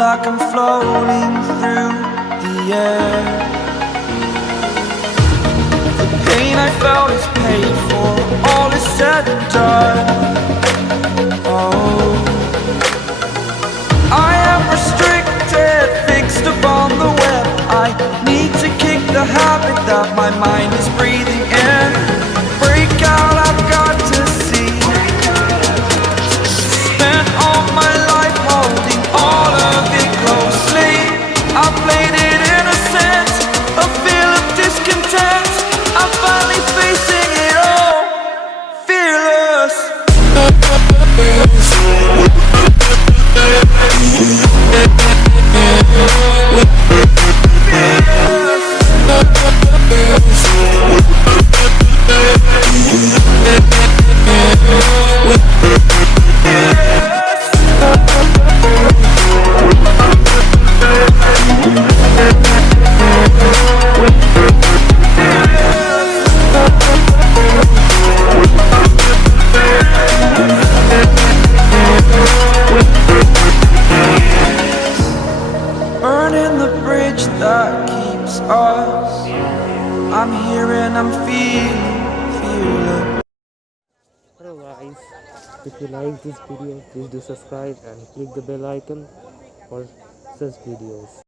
like I'm floating through the air. The pain I felt is paid for, all is said and done. Oh, I am restricted, fixed upon the web. I need to kick the habit that my mind is breathing in. Break out, I've got to see. Spent all my life holding all of it closely. I played it innocent, a feel of discontent. I'm finally facing it all, fearless. Burning the bridge that keeps us. I'm here and I'm feeling. Hello guys, if you like this video, please do subscribe and click the bell icon for such videos.